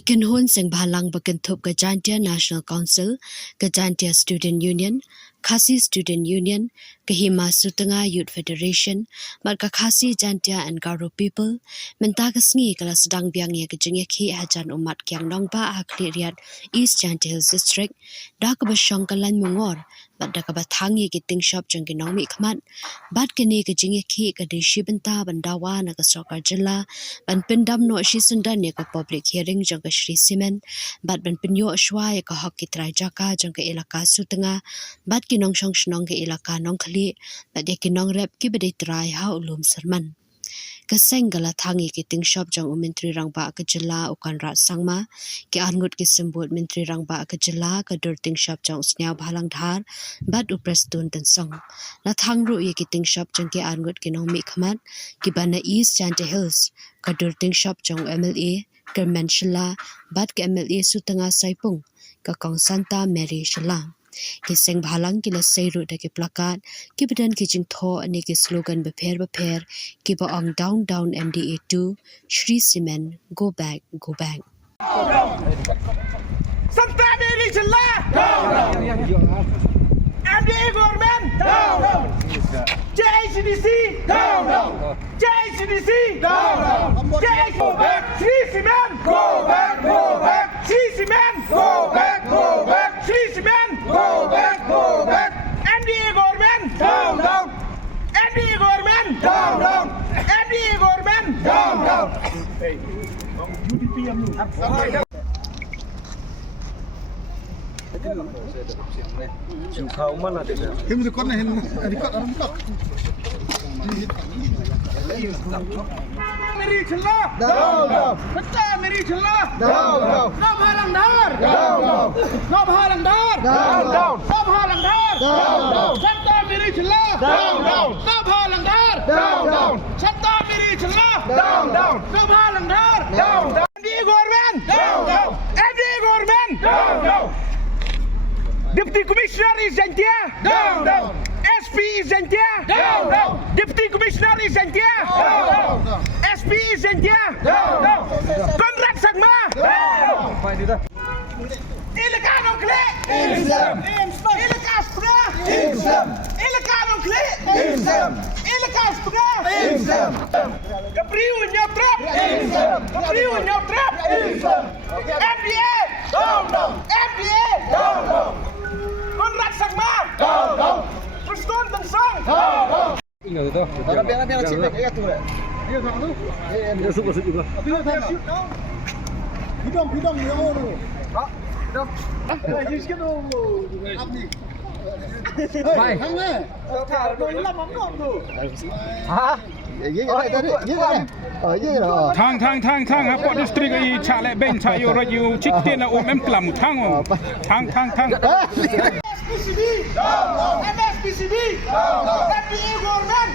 kynhun sengbhalang kynthup Jantia National Council, Jantia Student Union, Khasi Student Union, Kahima Sutanga Youth Federation, Marka Khasi Jantia and Garo people, Mentagasngi kala Sdang biangnya jingiakhih hajan umat kyang Lyngba Khliehriat East Jantia Hills District, Dakaba shong kyllain myngngor, but Dakaba thang tyngshop jangkinong mikmat, but kini jingiakhih kadishi benta bandawa naga sorkar jilla, ban pindam no shisundan ka public hearing jangka Shri Simen, but ban pinyo ashwa ka hoki trajaka jangka ilaka Sutanga, but kinong shong shnong ke ilaka nong khlieh, but de kinong rep ki bade try ha ulum serman. Ka seng gala thangi ki tyngshop jang Menteri Rangba ka jilla ukan rat sangma ki angut ki sembut Menteri Rangba ka jilla ka dur tyngshop jang sengbhalang dhar but uprestun tan song la thang ru ye ki tyngshop jang ki angut ki nong mi khamat ki bana East Jantia Hills ka dur tyngshop jang MLA Kerman Shila but ki MLA Sutanga Saipung ka Kong Santa Mary Shila ki sengbhalang ki la seiru da ki plakat ki badan ki jingtho ani ki slogan beper ki ba ong down MDA2 Shri Simen go back Santa Mary Shila MDA government JCDC JCDC Shri Simen go back Shri Simen go back Shri Simen go back MDA government down MDA government down MDA government down hey UDP chịu khâu mà là để thêm được con này đi con ăn cọc Mary challa down Santa Mary challa down Sngbhalang dhar Sngbhalang dhar down Sngbhalang dhar down Santa Mary challa down Sngbhalang dhar down Santa Mary challa down Sngbhalang dhar down MDA government down MDA government down Deputy Commissioner is Jantia down SP is Jantia down Deputy Commissioner is Jantia down SP is Jantia down Kontrak Sagma down Ilaka no Khlieh Ilaka Spra Ilaka no Khlieh Ilaka Spra Riew trap MDA down MDA down Kontrak Sagma down Preston dan Song down ingat itu biar cip ya tuh dia sang tuh dia suka juga bidang ya orang bidang just cái đồ mày thằng này thả đồ làm mắm ngon rồi hả dưới này ở dưới rồi thang ha pot distrik ai cha le ben cha yo raju chik te na om em klam thang MSPCB MSPCB MPA government